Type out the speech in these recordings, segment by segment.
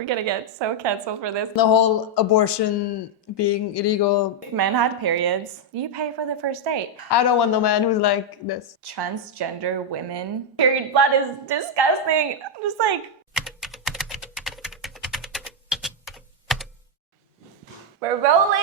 We're gonna get so canceled for this. The whole abortion being illegal. If men had periods, you pay for the first date. I don't want no man who's like this. Transgender women. Period blood is disgusting. I'm just like... We're rolling!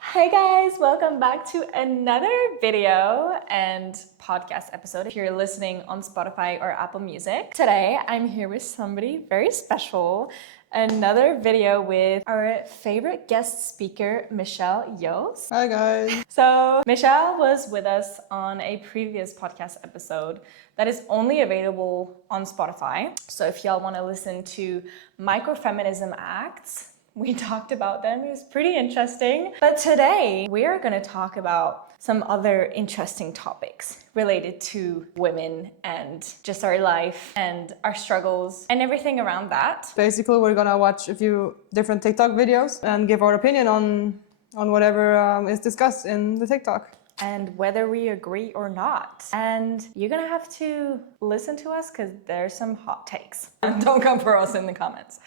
Hi guys, welcome back to another video and podcast episode if you're listening on Spotify or Apple Music. Today, I'm here with somebody very special. Another video with our favorite guest speaker, Michelle Yos. Hi guys. So Michelle was with us on a previous podcast episode that is only available on Spotify. So if y'all want to listen to microfeminism acts, we talked about them. It was pretty interesting. But today we are going to talk about some other interesting topics related to women and just our life and our struggles and everything around that. Basically, we're gonna watch a few different TikTok videos and give our opinion on whatever is discussed in the TikTok. And whether we agree or not. And you're gonna have to listen to us because there's some hot takes. Don't come for us in the comments.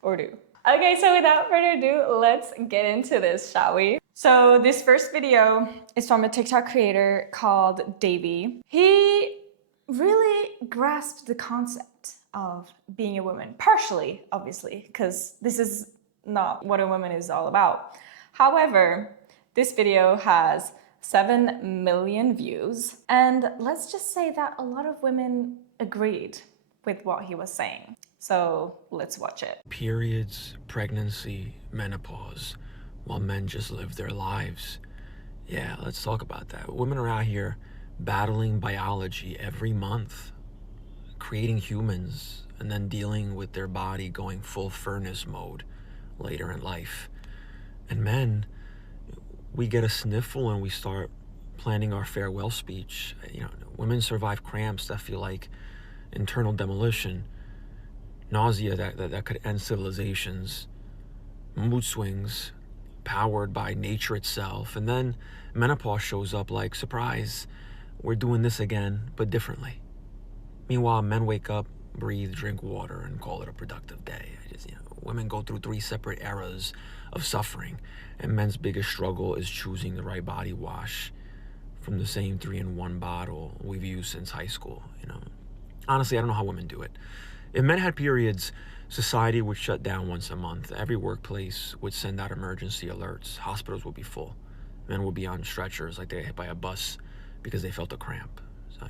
Or do. Okay, so without further ado, let's get into this, shall we? So this first video is from a TikTok creator called Davey. He really grasped the concept of being a woman, partially, obviously, because this is not what a woman is all about. However, this video has 7 million views, and let's just say that a lot of women agreed with what he was saying. So let's watch it. Periods, pregnancy, menopause, while men just live their lives. Yeah, let's talk about that. Women are out here battling biology every month, creating humans, and then dealing with their body going full furnace mode later in life. And men, we get a sniffle and we start planning our farewell speech. You know, women survive cramps that feel like internal demolition, nausea that could end civilizations, mood swings powered by nature itself, and then menopause shows up like, surprise, we're doing this again, but differently. Meanwhile, men wake up, breathe, drink water, and call it a productive day. Women go through 3 separate eras of suffering, and men's biggest struggle is choosing the right body wash from the same 3-in-1 bottle we've used since high school. Honestly, I don't know how women do it. If men had periods, society would shut down once a month. Every workplace would send out emergency alerts. Hospitals would be full. Men would be on stretchers like they got hit by a bus because they felt a cramp. So,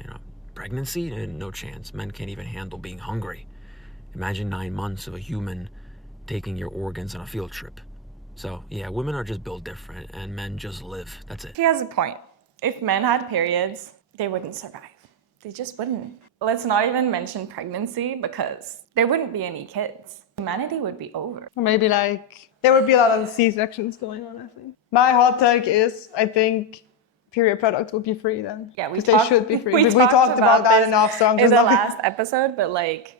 pregnancy, no chance. Men can't even handle being hungry. Imagine 9 months of a human taking your organs on a field trip. So, yeah, women are just built different and men just live. That's it. He has a point. If men had periods, they wouldn't survive. They just wouldn't. Let's not even mention pregnancy because there wouldn't be any kids. Humanity would be over. Or maybe there would be a lot of C-sections going on, I think. My hot take is, I think period products would be free then. Yeah, they should be free. We talked about that enough, so I'm just in the last episode, but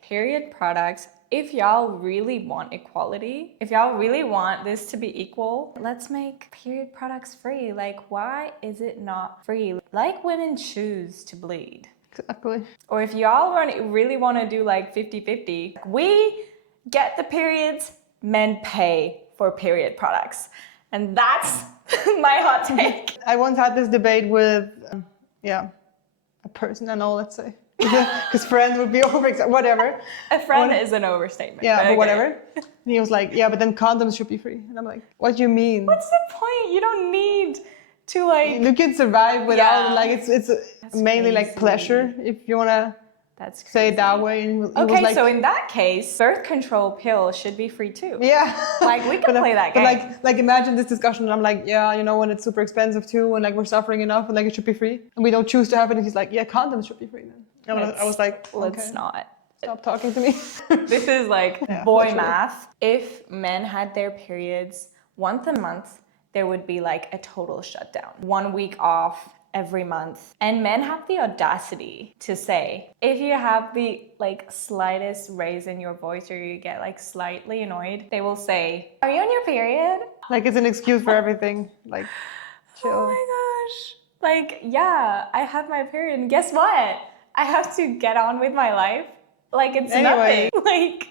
period products, if y'all really want equality, if y'all really want this to be equal, let's make period products free. Why is it not free? Women choose to bleed. Exactly. Or if y'all really want to do 50-50, we get the periods, men pay for period products. And that's my hot take. I once had this debate with, a person I know, let's say. Because friend would be whatever. A friend is an overstatement. Yeah, but whatever. And he was like, yeah, but then condoms should be free. And I'm like, what do you mean? What's the point? You don't need to You can survive without it's mainly crazy. pleasure, if you want to say it that way. And okay, so in that case, birth control pill should be free too. Yeah. We can play that game. But imagine this discussion and I'm like, yeah, when it's super expensive too and we're suffering enough and it should be free. And we don't choose to have it and he's like, yeah, condoms should be free then. And I was like, okay. Let's not. Stop talking to me. This is boy math. If men had their periods once a month, there would be a total shutdown. 1 week off every month. And men have the audacity to say, if you have the slightest raise in your voice or you get slightly annoyed, they will say, are you on your period? It's an excuse for everything. Chill. Oh my gosh. Yeah, I have my period. And guess what? I have to get on with my life. It's anyway. nothing.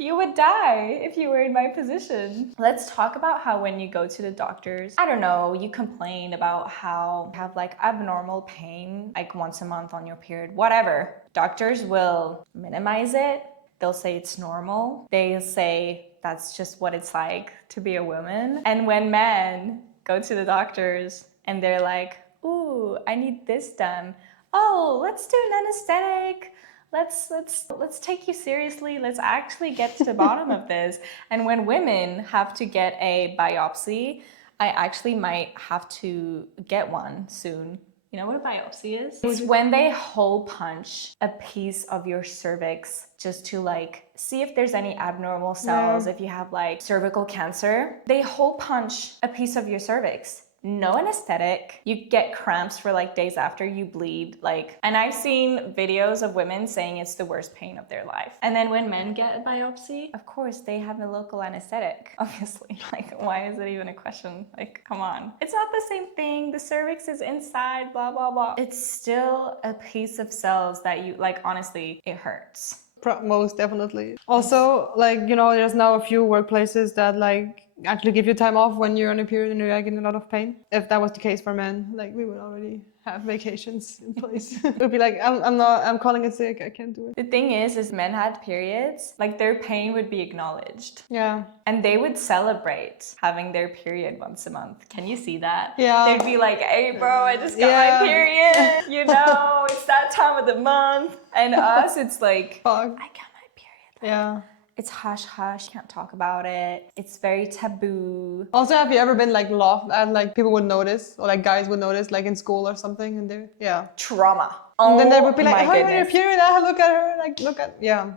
You would die if you were in my position. Let's talk about how when you go to the doctors, I don't know, you complain about how you have like abnormal pain like once a month on your period, whatever. Doctors will minimize it. They'll say it's normal. They'll say that's just what it's like to be a woman. And when men go to the doctors and they're like, ooh, I need this done. Oh, let's do an anesthetic. Let's take you seriously. Let's actually get to the bottom of this. And when women have to get a biopsy, I actually might have to get one soon. You know what a biopsy is? It's when they hole punch a piece of your cervix just to like see if there's any abnormal cells. If you have like cervical cancer, they hole punch a piece of your cervix. No anesthetic. You get cramps for like days after, you bleed, like, and I've seen videos of women saying it's the worst pain of their life. And then when men get a biopsy, of course they have a local anesthetic, obviously. Like, why is it even a question? Like, come on. It's not the same thing. The cervix is inside, blah, blah, blah. It's still a piece of cells that you, like, honestly, it hurts. Most definitely. Also, like, you know, there's now a few workplaces that like actually give you time off when you're on a period and you're like in a lot of pain. If that was the case for men, like we would already have vacations in place. It would be like, I'm calling it sick, I can't do it. The thing is men had periods, like their pain would be acknowledged. Yeah. And they would celebrate having their period once a month. Can you see that? Yeah. They'd be like, hey bro, I just got my period. You know, it's that time of the month. And us, it's like, Fuck. I got my period. Yeah. It's hush hush, can't talk about it. It's very taboo. Also, have you ever been like laughed at, like people would notice, or like guys would notice, like in school or something, and they're, yeah. Trauma. And then they would be like, my oh, your goodness. period, look at her, like, look at, yeah.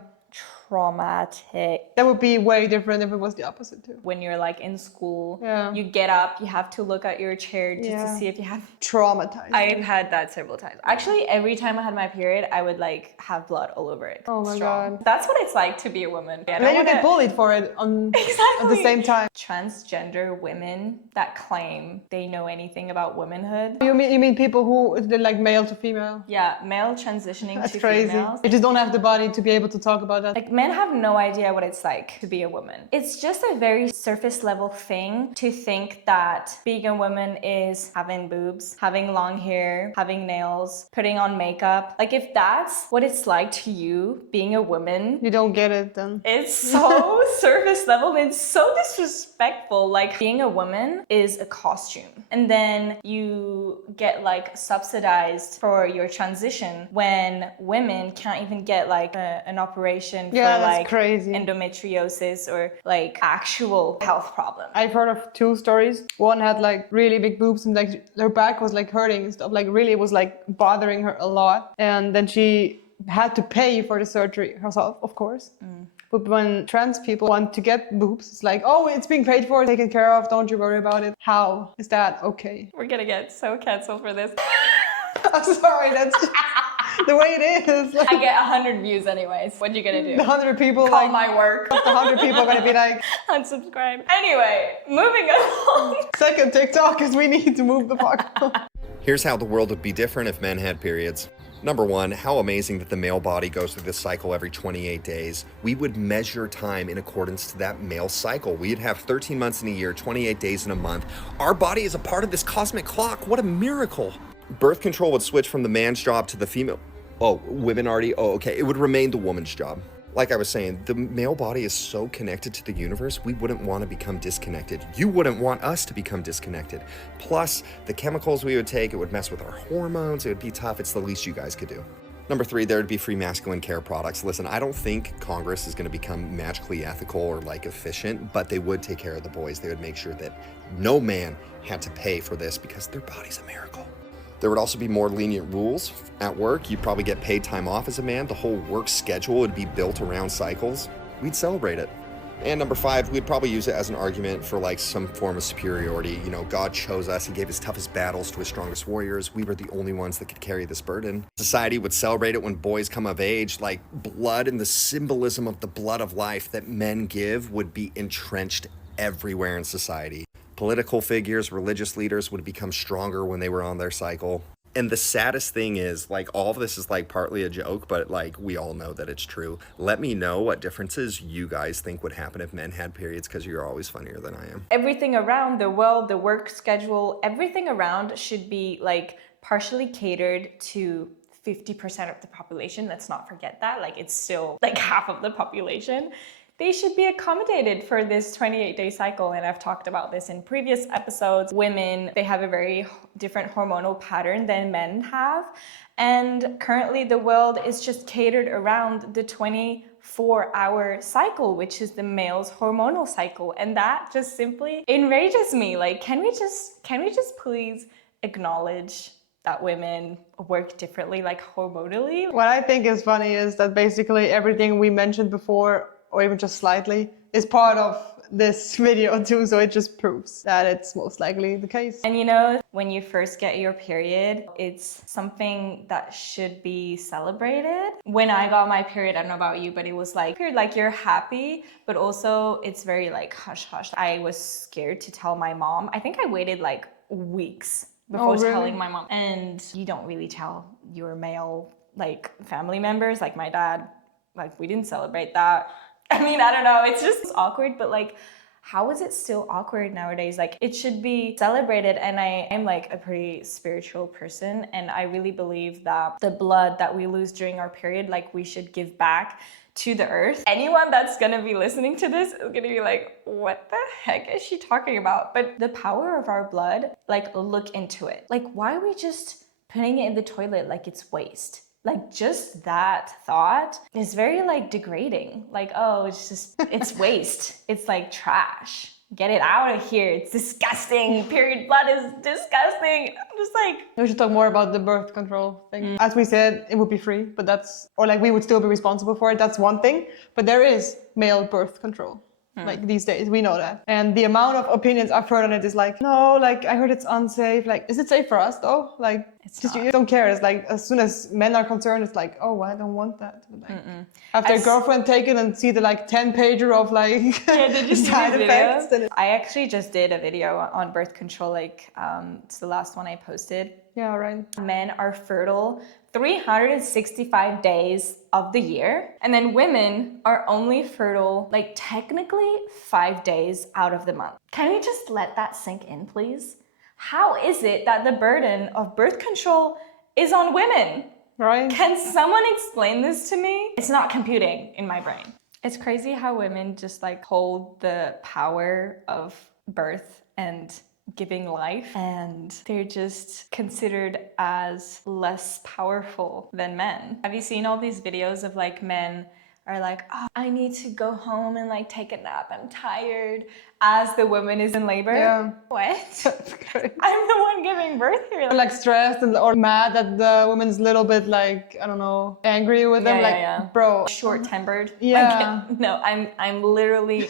Traumatic. That would be way different if it was the opposite too. When you're like in school, Yeah. you get up, you have to look at your chair just to see if you have... Traumatized. I've had that several times. Actually, every time I had my period, I would like have blood all over it. Oh my God. That's what it's like to be a woman. And then you get bullied for it at the same time. Transgender women that claim they know anything about womanhood. You mean people who they're like male to female? Yeah, male transitioning That's to crazy. females. They just don't have the body to be able to talk about that. Like men have no idea what it's like to be a woman. It's just a very surface level thing to think that being a woman is having boobs, having long hair, having nails, putting on makeup. Like if that's what it's like to you being a woman, You don't get it then. it's so surface level and it's so disrespectful. Like being a woman is a costume. And then you get like subsidized for your transition when women can't even get like an operation for Yeah, that's like crazy. endometriosis or like actual health problem. I've heard of two stories. One had like really big boobs and like her back was like hurting and stuff. Like really it was like bothering her a lot. And then she had to pay for the surgery herself, of course. But when trans people want to get boobs, it's like, oh, it's being paid for, taken care of, don't you worry about it. How is that okay? We're gonna get so canceled for this. I'm sorry, that's just the way it is. Like, I get 100 views anyways. What you gonna do? the 100 people, Call like, my work. the 100 people are gonna be like, Unsubscribe. Anyway, moving on. second TikTok is we need to move the fuck on. Here's how the world would be different if men had periods. Number one, how amazing that the male body goes through this cycle every 28 days. We would measure time in accordance to that male cycle. We'd have 13 months in a year, 28 days in a month. Our body is a part of this cosmic clock. What a miracle. Birth control would switch from the man's job to the female. Oh, women already? Oh, okay. It would remain the woman's job. Like I was saying, the male body is so connected to the universe, we wouldn't want to become disconnected. You wouldn't want us to become disconnected. Plus, the chemicals we would take, it would mess with our hormones. It would be tough. It's the least you guys could do. Number three, there would be free masculine care products. Listen, I don't think Congress is going to become magically ethical or like efficient, but they would take care of the boys. They would make sure that no man had to pay for this because their body's a miracle. There would also be more lenient rules at work. You'd probably get paid time off as a man. The whole work schedule would be built around cycles. We'd celebrate it. And number five, we'd probably use it as an argument for like some form of superiority. You know, God chose us. He gave his toughest battles to his strongest warriors. We were the only ones that could carry this burden. Society would celebrate it when boys come of age. Like blood and the symbolism of the blood of life that men give would be entrenched everywhere in society. Political figures, religious leaders would become stronger when they were on their cycle. And the saddest thing is, like, all of this is like partly a joke, but like we all know that it's true. Let me know what differences you guys think would happen if men had periods, because you're always funnier than I am. Everything around the world, the work schedule, everything around should be like partially catered to 50% of the population. Let's not forget that. Like, it's still like half of the population. They should be accommodated for this 28-day cycle. And I've talked about this in previous episodes. Women, they have a very different hormonal pattern than men have. And currently the world is just catered around the 24-hour cycle, which is the male's hormonal cycle. And that just simply enrages me. Like, can we just please acknowledge that women work differently, like hormonally? What I think is funny is that basically everything we mentioned before, or even just slightly, is part of this video too, so it just proves that it's most likely the case. And you know, when you first get your period, it's something that should be celebrated. When I got my period, I don't know about you, but it was like you're happy, but also it's very like hush hush. I was scared to tell my mom. I think I waited like weeks before really? telling my mom. And you don't really tell your male like family members, like my dad, like we didn't celebrate that. I mean, I don't know, it's just awkward, but like, how is it still awkward nowadays? Like, it should be celebrated. And I am like a pretty spiritual person, and I really believe that the blood that we lose during our period, like, we should give back to the earth. Anyone that's gonna be listening to this is gonna be like, what the heck is she talking about? But the power of our blood, like, look into it. Like, why are we just putting it in the toilet like it's waste? Like, just that thought is very like degrading. Like, oh, it's waste. It's like trash. Get it out of here. It's disgusting. Period blood is disgusting. I'm just like... We should talk more about the birth control thing. As we said, it would be free, but or like we would still be responsible for it. That's one thing. But there is male birth control. Like these days, we know that. And the amount of opinions I've heard on it is like, no, like I heard it's unsafe. Like, is it safe for us though? Like, you don't care. It's like, as soon as men are concerned, it's like, oh, I don't want that. Like, have their girlfriend take it and see the like 10-pager of like did you see side this effects. video? I actually just did a video on birth control. Like, it's the last one I posted. Yeah, right. Men are fertile 365 days of the year, and then women are only fertile like technically 5 days out of the month. Can we just let that sink in, please? How is it that the burden of birth control is on women? Right. Can someone explain this to me? It's not computing in my brain. It's crazy how women just like hold the power of birth and giving life, and they're just considered as less powerful than men. Have you seen all these videos of like men are like, oh, I need to go home and like take a nap, I'm tired, as the woman is in labor? Yeah. What? That's great. I'm the one giving birth here. Like stressed or mad that the woman's a little bit like, I don't know, angry with them. Like, bro. Short-tempered. Yeah. Like, no, I'm literally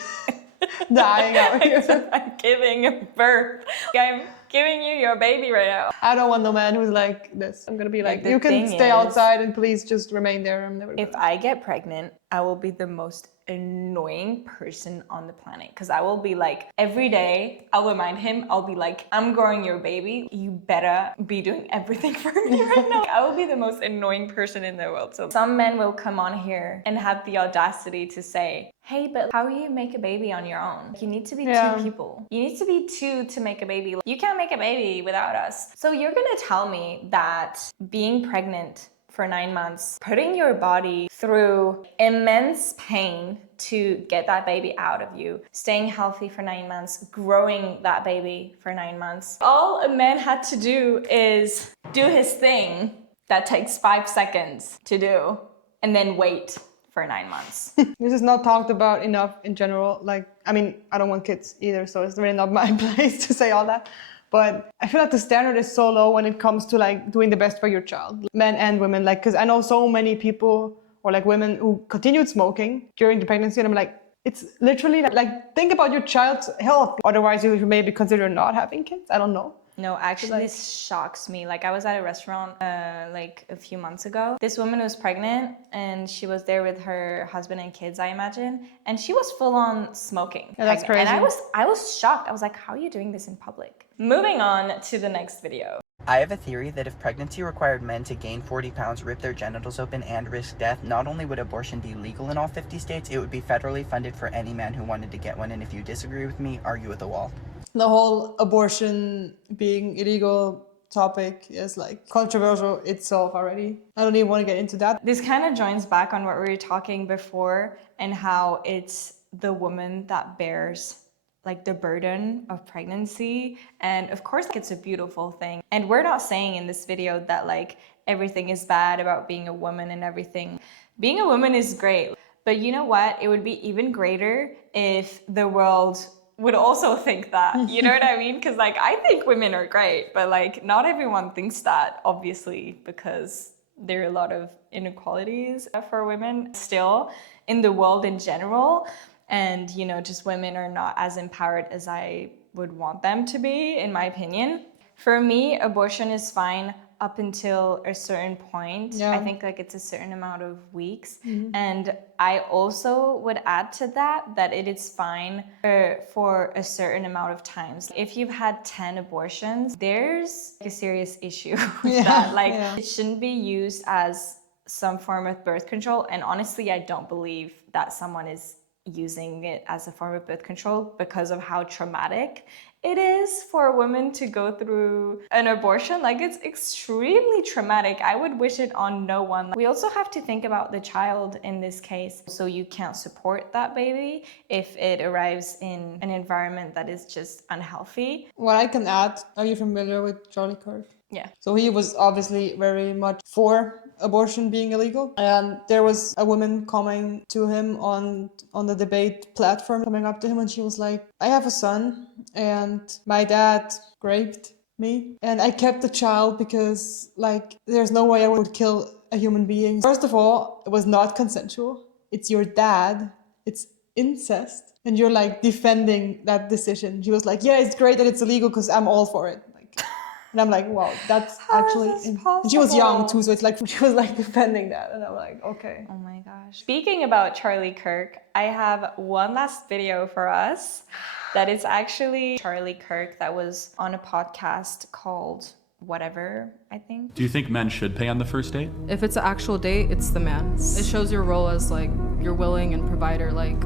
dying out here. I'm giving birth. I'm giving you your baby right now. I don't want no man who's like this. I'm gonna be like, the you can thing stay is, outside and please just remain there. I'm never. If I get pregnant, I will be the most annoying person on the planet, because I will be like, every day I'll remind him, I'll be like, I'm growing your baby, you better be doing everything for me right now. I will be the most annoying person in the world. So some men will come on here and have the audacity to say, hey, but how do you make a baby on your own? You need to be two people. You need to be two to make a baby. You can't make a baby without us. So you're gonna tell me that being pregnant for 9 months, putting your body through immense pain to get that baby out of you, staying healthy for 9 months, growing that baby for 9 months. All a man had to do is do his thing that takes 5 seconds to do, and then wait for 9 months. This is not talked about enough in general. Like, I mean, I don't want kids either, so it's really not my place to say all that. But I feel like the standard is so low when it comes to like doing the best for your child, men and women. Like, because I know so many people or like women who continued smoking during the pregnancy, and I'm like, it's literally like think about your child's health. Otherwise, you maybe consider not having kids. I don't know. No, actually, this shocks me. Like, I was at a restaurant like a few months ago. This woman was pregnant, and she was there with her husband and kids, I imagine, and she was full on smoking. Yeah, that's crazy. And I was shocked. I was like, how are you doing this in public? Moving on to the next video. I have a theory that if pregnancy required men to gain 40 pounds, rip their genitals open, and risk death, not only would abortion be legal in all 50 states, it would be federally funded for any man who wanted to get one. And if you disagree with me, argue with the wall. The whole abortion being illegal topic is like controversial itself already. I don't even want to get into that. This kind of joins back on what we were talking before and how it's the woman that bears like the burden of pregnancy. And of course, like, it's a beautiful thing. And we're not saying in this video that like everything is bad about being a woman and everything. Being a woman is great. But you know what? It would be even greater if the world would also think that, you know what I mean? Because like I think women are great, but like not everyone thinks that, obviously, because there are a lot of inequalities for women still in the world in general. And, you know, just women are not as empowered as I would want them to be, in my opinion. For me, abortion is fine up until a certain point. Yeah. I think like it's a certain amount of weeks. And I also would add to that it is fine for a certain amount of times. If you've had 10 abortions, there's a serious issue with that. Like it shouldn't be used as some form of birth control. And honestly, I don't believe that someone is using it as a form of birth control because of how traumatic it is for a woman to go through an abortion. Like it's extremely traumatic. I would wish it on no one. We also have to think about the child in this case. So you can't support that baby if it arrives in an environment that is just unhealthy. What I can add, are you familiar with Charlie Kirk? Yeah. So he was obviously very much for abortion being illegal. And there was a woman coming to him on the debate platform, coming up to him, and she was like, I have a son and my dad raped me and I kept the child because like there's no way I would kill a human being. First of all, it was not consensual. It's your dad. It's incest. And you're like defending that decision. She was like, yeah, it's great that it's illegal because I'm all for it. And I'm like, wow, that's actually... And she was young too, so it's like she was like defending that. And I'm like, okay. Oh my gosh. Speaking about Charlie Kirk, I have one last video for us that is actually Charlie Kirk that was on a podcast called Whatever, I think. Do you think men should pay on the first date? If it's an actual date, it's the man. It shows your role as like you're willing and provider. Like,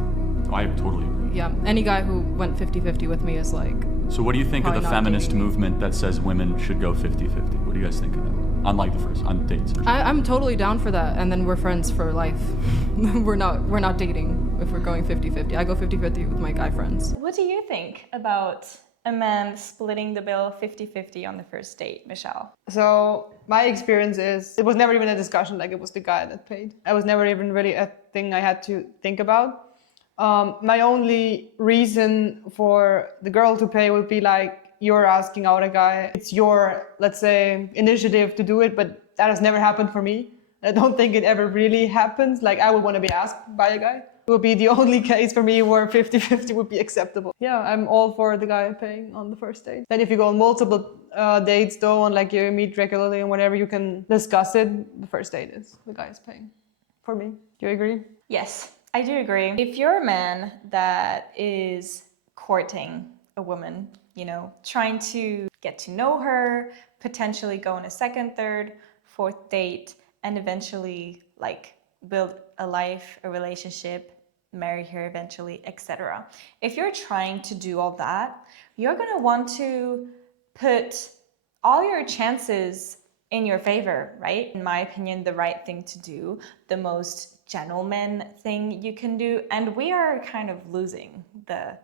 Oh, I totally agree. yeah, any guy who went 50-50 with me is like. So what do you think of Probably the not feminist dating. movement that says women should go 50-50? What do you guys think of that? Unlike the first, on dates. I'm totally down for that, and then we're friends for life. we're not dating if we're going 50-50. I go 50-50 with my guy friends. What do you think about a man splitting the bill 50-50 on the first date, Michelle? So my experience is it was never even a discussion, like it was the guy that paid. I was never even really a thing I had to think about. My only reason for the girl to pay would be like, you're asking out a guy. It's your, let's say, initiative to do it, but that has never happened for me. I don't think it ever really happens. Like I would want to be asked by a guy. It would be the only case for me where 50-50 would be acceptable. Yeah, I'm all for the guy paying on the first date. Then if you go on multiple dates though, and like you meet regularly and whatever, you can discuss it. The first date is the guy is paying for me. Do you agree? Yes, I do agree. If you're a man that is courting a woman, you know, trying to get to know her, potentially go on a second, third, fourth date, and eventually like build a life, a relationship, marry her eventually, etc. If you're trying to do all that, you're gonna want to put all your chances in your favor, right? In my opinion, the right thing to do, the most gentleman thing you can do. And we are kind of losing the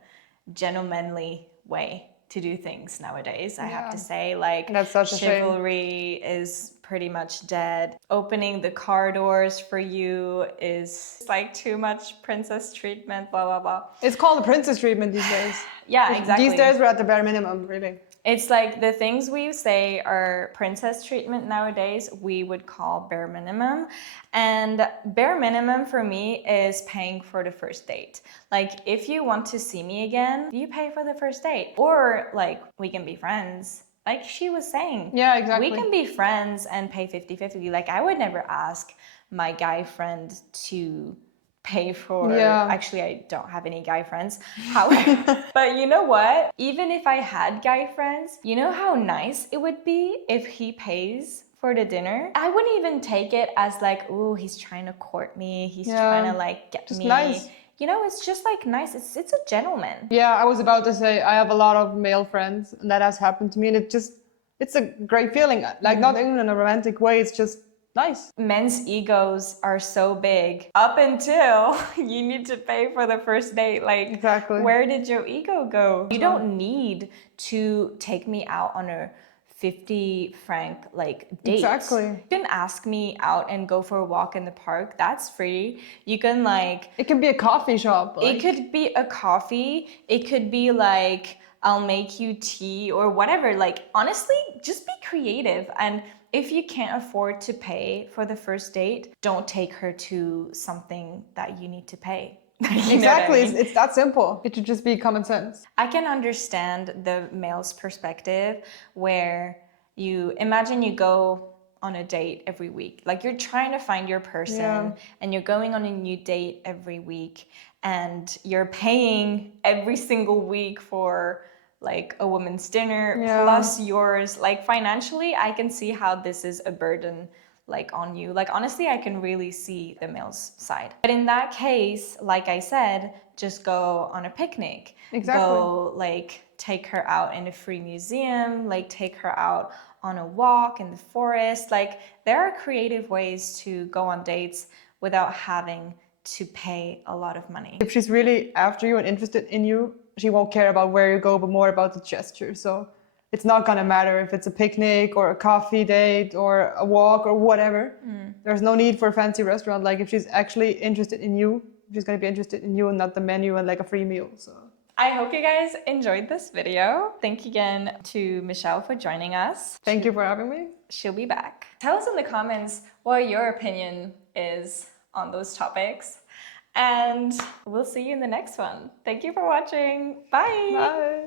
gentlemanly way to do things nowadays, I have to say. Like, That's such a shame. chivalry is pretty much dead. Opening the car doors for you is like too much princess treatment, blah, blah, blah. It's called the princess treatment these days. Yeah, exactly. These days we're at the bare minimum, really. It's like the things we say are princess treatment nowadays, we would call bare minimum. And bare minimum for me is paying for the first date. Like, if you want to see me again, you pay for the first date. Or like, we can be friends. Like she was saying. Yeah, exactly. We can be friends and pay 50-50. Like, I would never ask my guy friend to pay for. Yeah. Actually, I don't have any guy friends. However, but you know what? Even if I had guy friends, you know how nice it would be if he pays for the dinner? I wouldn't even take it as like, ooh, he's trying to court me. He's trying to like get Just me. nice. You know, it's just like nice. It's a gentleman. Yeah, I was about to say I have a lot of male friends, and that has happened to me, and it's a great feeling. Like not even in a romantic way, it's just nice. Men's egos are so big up until you need to pay for the first date. Like, Exactly. where did your ego go? You don't need to take me out on a 50 franc like date. Exactly. You can ask me out and go for a walk in the park. That's free. You can like, It can be a coffee shop. it could be a coffee. It could be like, I'll make you tea or whatever. Like, honestly, just be creative. And if you can't afford to pay for the first date, don't take her to something that you need to pay. You know what I Exactly, mean? it's that simple. It should just be common sense. I can understand the male's perspective where you imagine you go on a date every week. Like you're trying to find your person and you're going on a new date every week and you're paying every single week for like a woman's dinner plus yours. Like financially, I can see how this is a burden like on you. Like honestly, I can really see the male's side. But in that case, like I said, just go on a picnic. Exactly. Go like take her out in a free museum, like take her out on a walk in the forest. Like there are creative ways to go on dates without having to pay a lot of money. If she's really after you and interested in you, she won't care about where you go, but more about the gesture. So it's not gonna matter if it's a picnic or a coffee date or a walk or whatever. There's no need for a fancy restaurant. Like if she's actually interested in you, she's gonna be interested in you and not the menu and like a free meal. So I hope you guys enjoyed this video. Thank you again to Michelle for joining us. thank you for having me. She'll be back. Tell us in the comments what your opinion is on those topics. And we'll see you in the next one. Thank you for watching. Bye. Bye.